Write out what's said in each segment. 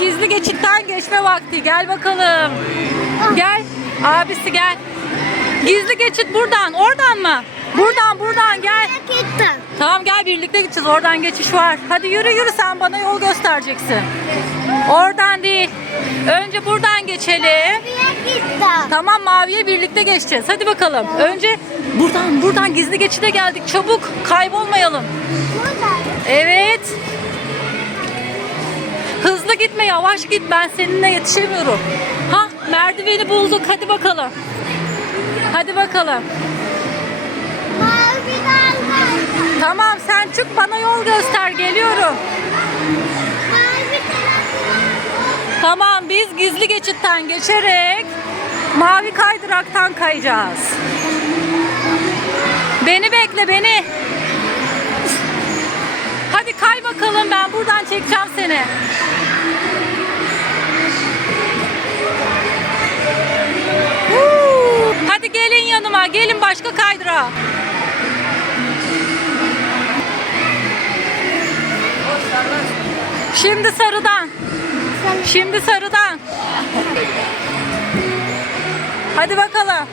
gizli geçitten geçme vakti. Gel bakalım. Gel. Abisi gel. Gizli geçit buradan. Oradan mı? Buradan buradan gel. Tamam gel birlikte gideceğiz. Oradan geçiş var. Hadi yürü yürü sen bana yol göstereceksin. Oradan değil. Önce buradan geçelim. Tamam maviye birlikte geçeceğiz. Hadi bakalım. Önce buradan buradan gizli geçide geldik. Çabuk kaybolmayalım. Evet. Hızlı gitme yavaş git ben seninle yetişemiyorum. Ha merdiveni bulduk hadi bakalım. Hadi bakalım. Tamam sen çık bana yol göster geliyorum. Tamam biz gizli geçitten geçerek mavi kaydıraktan kayacağız. Beni bekle beni. Kay bakalım ben buradan çekeceğim seni. Hadi gelin yanıma gelin başka kaydıra. Şimdi sarıdan. Şimdi sarıdan. Hadi bakalım.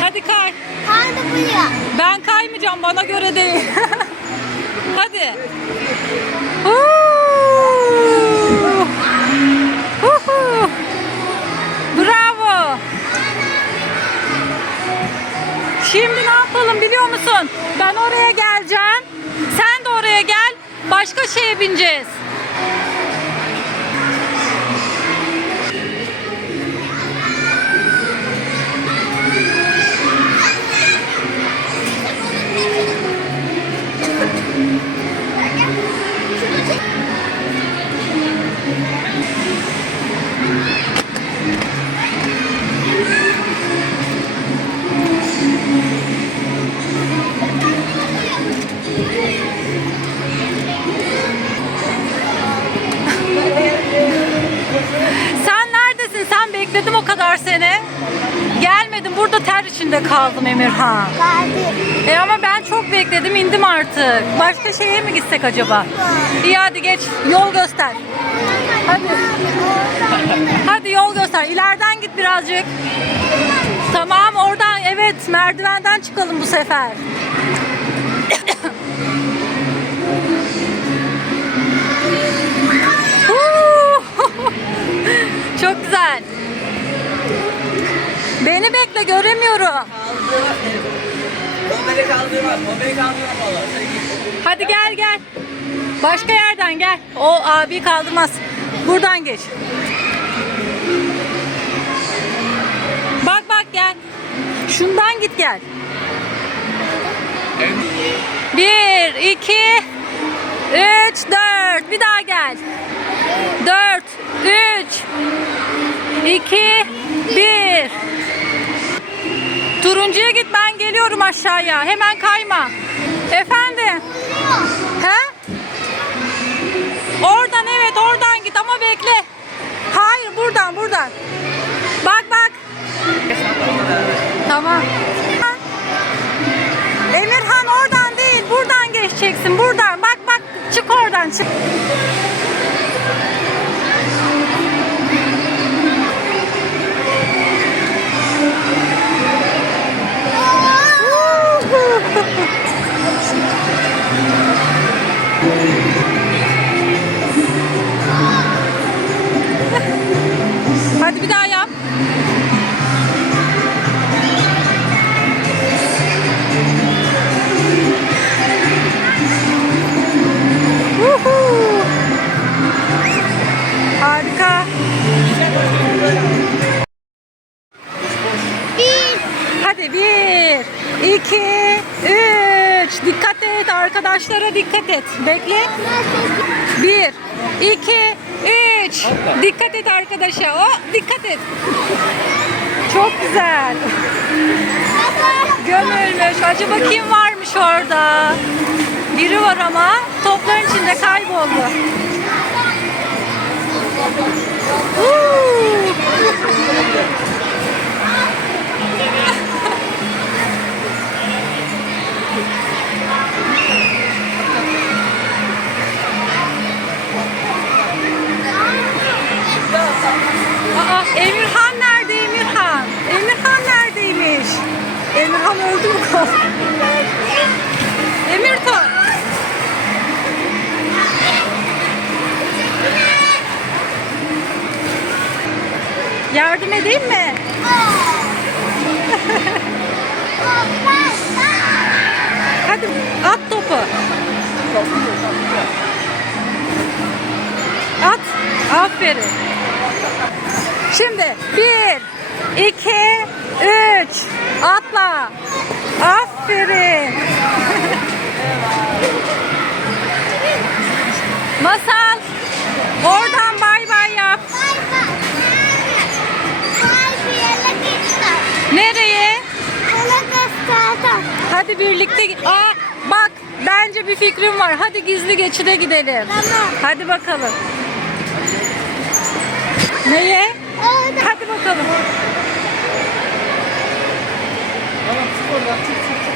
Hadi kay. Hadi buraya. Ben kaymayacağım bana göre değil. Hadi. Bravo. Şimdi ne yapalım biliyor musun? Ben oraya geleceğim. Sen de oraya gel. Başka şeye bineceğiz. Bekledim o kadar seni. Gelmedin. Burada ter içinde kaldım Emirhan. Geldi. E ama ben çok bekledim indim artık. Başka şeye mi gitsek acaba? İyi hadi geç. Yol göster. Hadi. Hadi yol göster. İleriden git birazcık. Tamam oradan evet merdivenden çıkalım bu sefer. Çok güzel. Beni bekle göremiyorum. O beni kaldırmaz, o beni kaldırmaz valla. Sen git. Hadi gel gel. Başka yerden gel. O abi kaldırmaz. Buradan geç. Bak bak gel. Şundan git gel. Bir, iki, üç, dört. Bir daha gel. Dört, üç, iki, bir. Turuncuya git ben geliyorum aşağıya. Hemen kayma. Efendim? He? Oradan evet oradan git ama bekle. Hayır buradan buradan. Bak bak. Tamam. Emirhan oradan değil buradan geçeceksin buradan. Bak bak çık oradan çık. Et. Bekle. Bir, iki, üç. Dikkat et arkadaşa. O dikkat et. Çok güzel. Gömülmüş. Acaba kim varmış orada? Biri var ama topların içinde kayboldu. Yardım edeyim mi? Hadi at topu. At. Aferin. Şimdi bir, iki, üç. Atla. Aferin. Masal. Oradan bay bay yap. Nereye? Hadi birlikte Aa, bak bence bir fikrim var. Hadi gizli geçide gidelim. Tamam. Hadi bakalım. Neye? Hadi bakalım. Tamam çık oradan çık çık çık.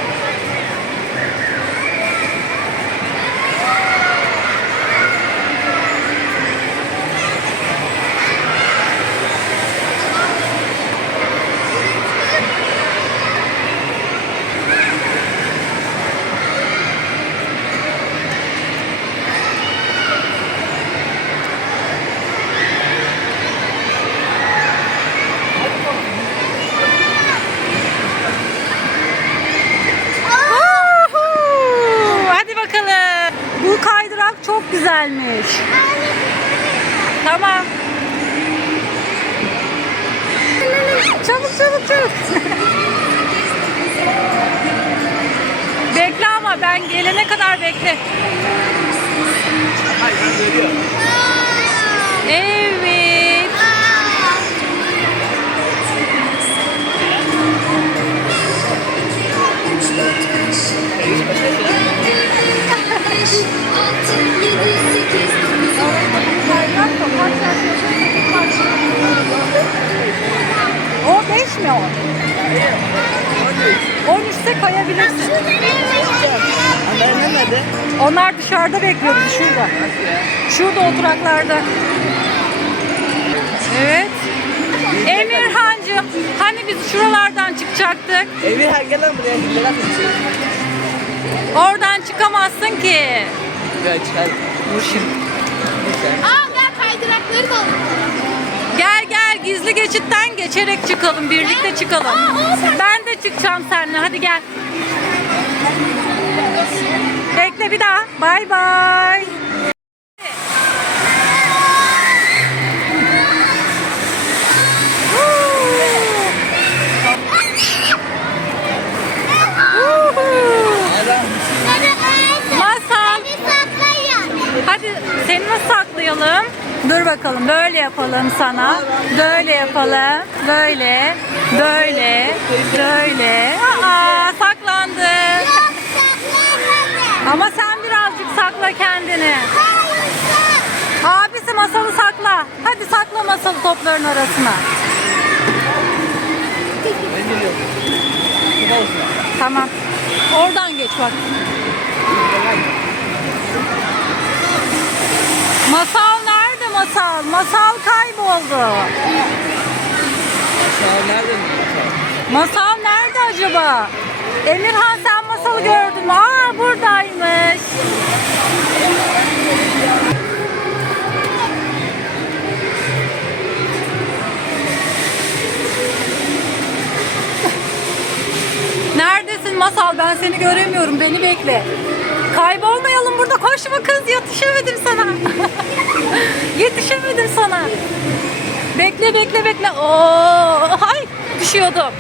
Uhu! Hadi bakalım. Bu kaydırak çok güzelmiş. Tamam. Çabuk çabuk bekle ama ben gelene kadar bekle. Hayır görüyorum. Evet. Dışarıda bekliyor bizi şurada. Şurada oturaklarda. Evet. Emirhancığım hani biz şuralardan çıkacaktık? Evi her gelen buraya gidelim. Oradan çıkamazsın ki. Gel çıkar. Dur şimdi. Aa ben kaydırakları da. Gel gel gizli geçitten geçerek çıkalım. Birlikte çıkalım. Ben de çıkacağım seninle. Hadi gel. Bekle bir daha. Bay bay. Hadi seni nasıl saklayalım? Dur bakalım. Böyle yapalım sana. Böyle yapalım. Böyle. Böyle. Böyle. Aa. Ama sen birazcık sakla kendini. Abisi masalı sakla. Hadi sakla masalı topların arasına. ben geliyorum. Tamam. Oradan geç bak. Masal nerede masal? Masal kayboldu. Aşağı nerede mi? Masal nerede acaba? Emirhan sen masalı gördün mü? Aa buradaymış. Neredesin Masal? Ben seni göremiyorum. Beni bekle. Kaybolmayalım burada. Koşma kız. Yetişemedim sana. Yetişemedim sana. Bekle bekle bekle. Oo, hay düşüyordum.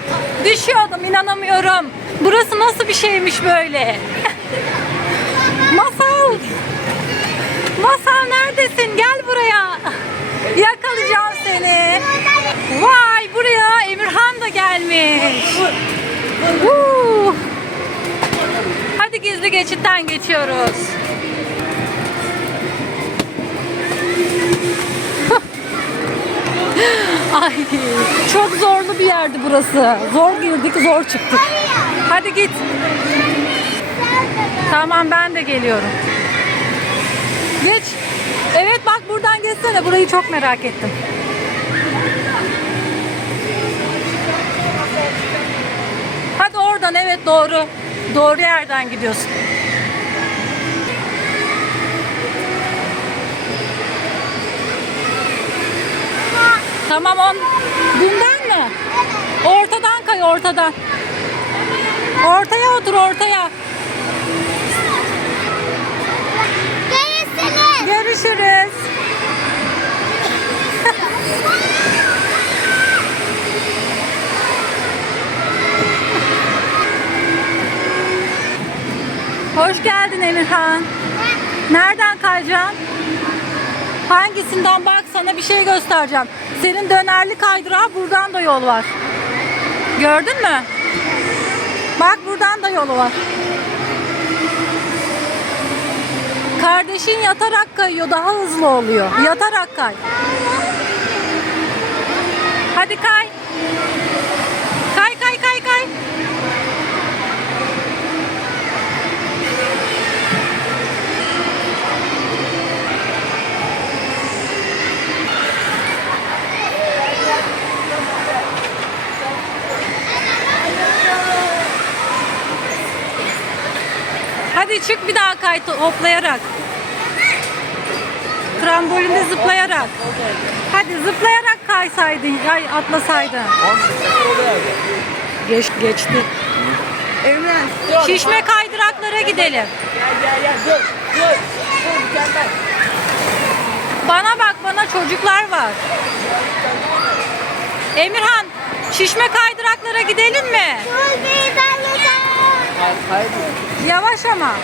Düşüyordum inanamıyorum. Burası nasıl bir şeymiş böyle? Huu. Hadi gizli geçitten geçiyoruz. Ay çok zorlu bir yerdi burası. Zor girdik, zor çıktık. Hadi git. Tamam ben de geliyorum. Geç. Evet bak buradan geçsene. Burayı çok merak ettim. Oradan evet doğru. Doğru yerden gidiyorsun. Tamam on. Bundan mı? Ortadan kay ortadan. Ortaya otur ortaya. Görüşürüz. Görüşürüz. Emirhan. Nereden kayacaksın? Hangisinden bak sana bir şey göstereceğim. Senin dönerli kaydırağı buradan da yol var. Gördün mü? Bak buradan da yolu var. Kardeşin yatarak kayıyor daha hızlı oluyor. Yatarak kay. Hadi. Kay kay kay kay. Hadi çık bir daha kay hoplayarak. Trambolinde zıplayarak. Hadi zıplayarak kaysaydın, ay atlasaydın. 10 dakika oluyor abi. Geç, geçti. Emren. Şişme kaydıraklara gidelim. Gel gel gel dur. Dur. Dur mükemmel. Bana bak bana çocuklar var. Emirhan şişme kaydıraklara gidelim mi? Hayır. Yavaş ama.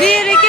Bir, iki,